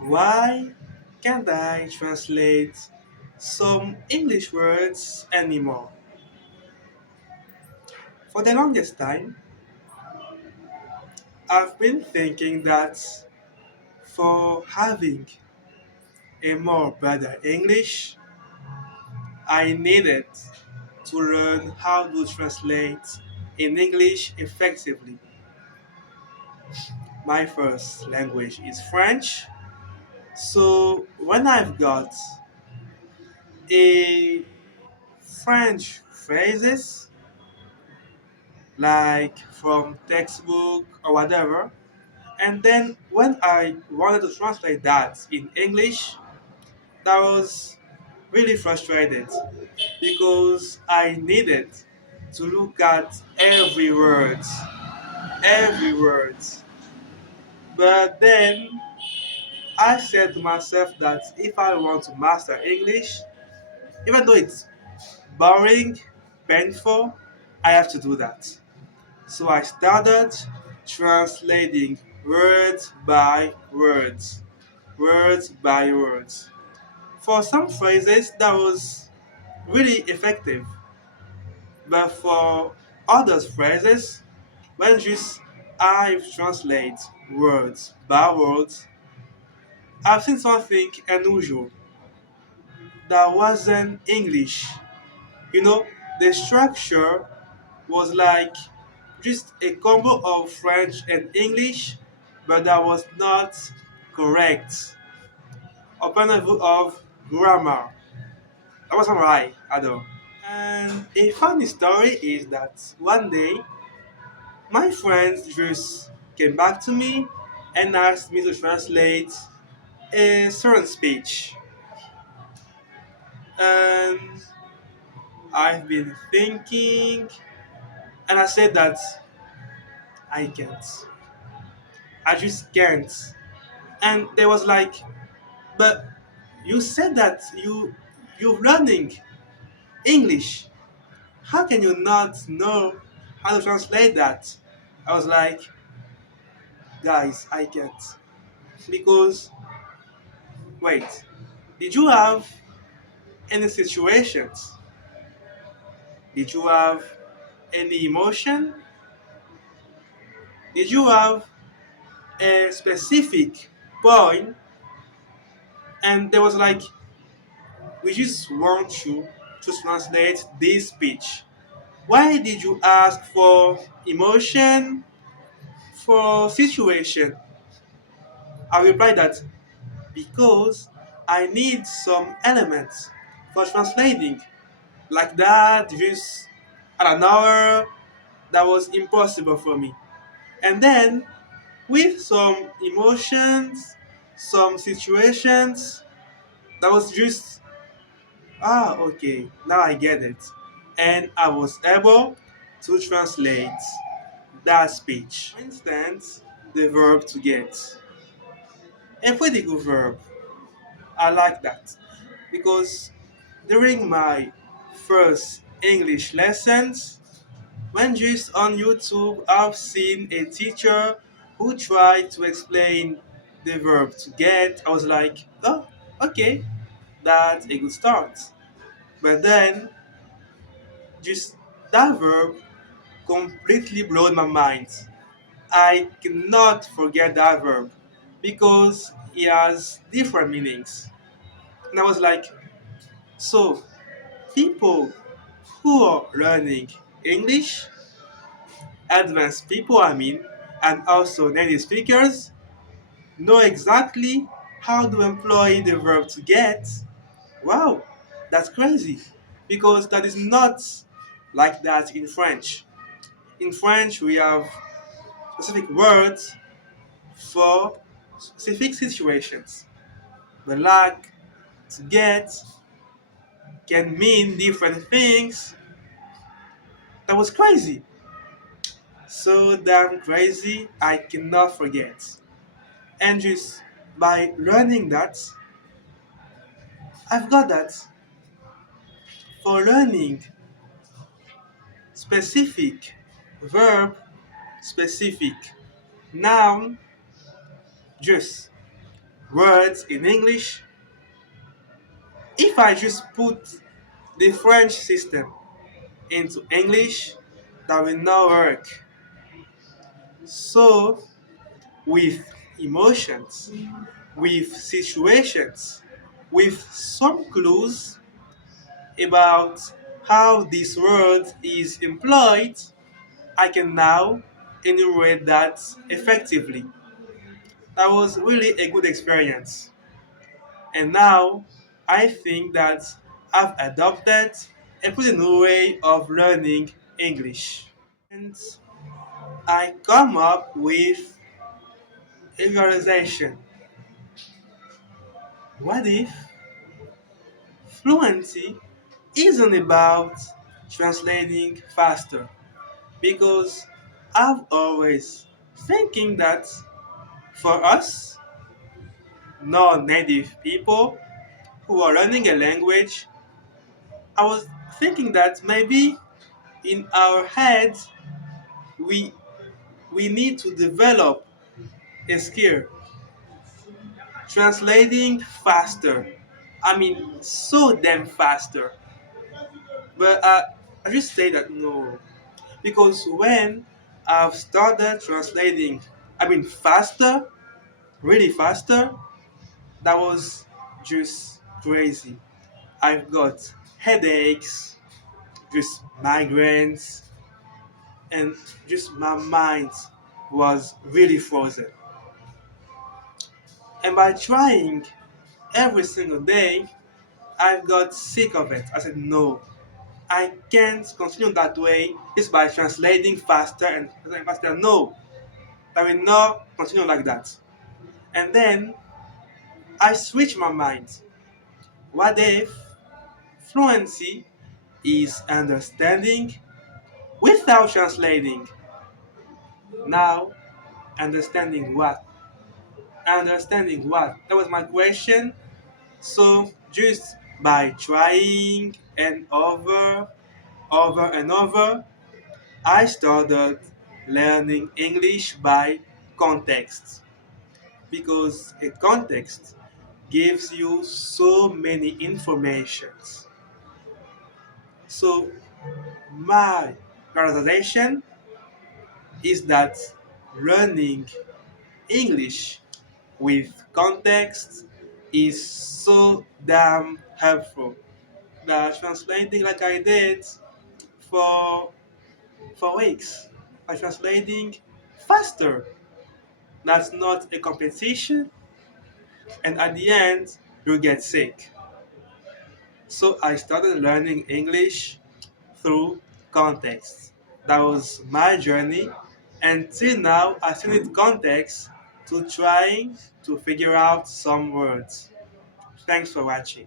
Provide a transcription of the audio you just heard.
Why can't I translate some English words anymore? For the longest time, I've been thinking that for having a more better English, I needed to learn how to translate in English effectively. My first language is French, so when I've got a French phrases like from textbook or whatever, and then when I wanted to translate that in English, that was really frustrated because I needed to look at every word. But then I said to myself that if I want to master English, even though it's boring, painful, I have to do that. So I started translating words by words. For some phrases, that was really effective, but for others phrases, when just I translate words by words, I've seen something unusual that wasn't English. You know, the structure was like just a combo of French and English, but that was not correct. A point of view of grammar. That wasn't right at all. And a funny story is that one day my friends just came back to me and asked me to translate a certain speech. And I've been thinking, and I said that I can't. I just can't. And they was like, but you said that you're learning English. How can you not know how to translate that? I was like, guys, I can't. Because wait, did you have any situations? Did you have any emotion? Did you have a specific point? And there was like, we just want you to translate this speech. Why did you ask for emotion, for situation? I replied that because I need some elements for translating. Like that, just at an hour, that was impossible for me. And then, with some emotions, some situations, that was just, okay, now I get it. And I was able to translate that speech. For instance, the verb to get. A pretty good verb. I like that because during my first English lessons, when just on YouTube, I've seen a teacher who tried to explain the verb to get. I was like, oh, okay, that's a good start. But then, just that verb completely blew my mind. I cannot forget that verb because it has different meanings. And I was like, so people who are learning English, advanced people, I mean, and also native speakers, know exactly how to employ the verb to get. Wow, that's crazy because that is not like that in French. In French, we have specific words for specific situations. The like to get can mean different things. That was crazy. So damn crazy, I cannot forget. And just by learning that, I've got that for learning specific verb, specific noun, just words in English, if I just put the French system into English, that will not work. So, with emotions, with situations, with some clues about how this word is employed, I can now enumerate that effectively. That was really a good experience. And now I think that I've adopted a pretty new way of learning English. And I come up with a realization. What if fluency isn't about translating faster? Because I've always thinking that for us non-native people who are learning a language, I was thinking that maybe in our heads we we need to develop a skill translating faster. I mean, so damn faster. But I just say that no, because when I've started translating, I mean faster, really faster, that was just crazy. I've got headaches, just migraines, and just my mind was really frozen. And by trying every single day, I got sick of it. I said, no, I can't continue that way just by translating faster and faster. No, I will not continue like that. And then I switched my mind. What if fluency is understanding without translating? Now, understanding what? Understanding what? That was my question. So, just by trying and over and over, I started learning English by context because a context gives you so many informations. So my realization is that learning English with context is so damn helpful. That translating like I did for weeks by translating faster. That's not a competition, and at the end, you get sick. So I started learning English through context. That was my journey. Until now, I still need context to trying to figure out some words. Thanks for watching.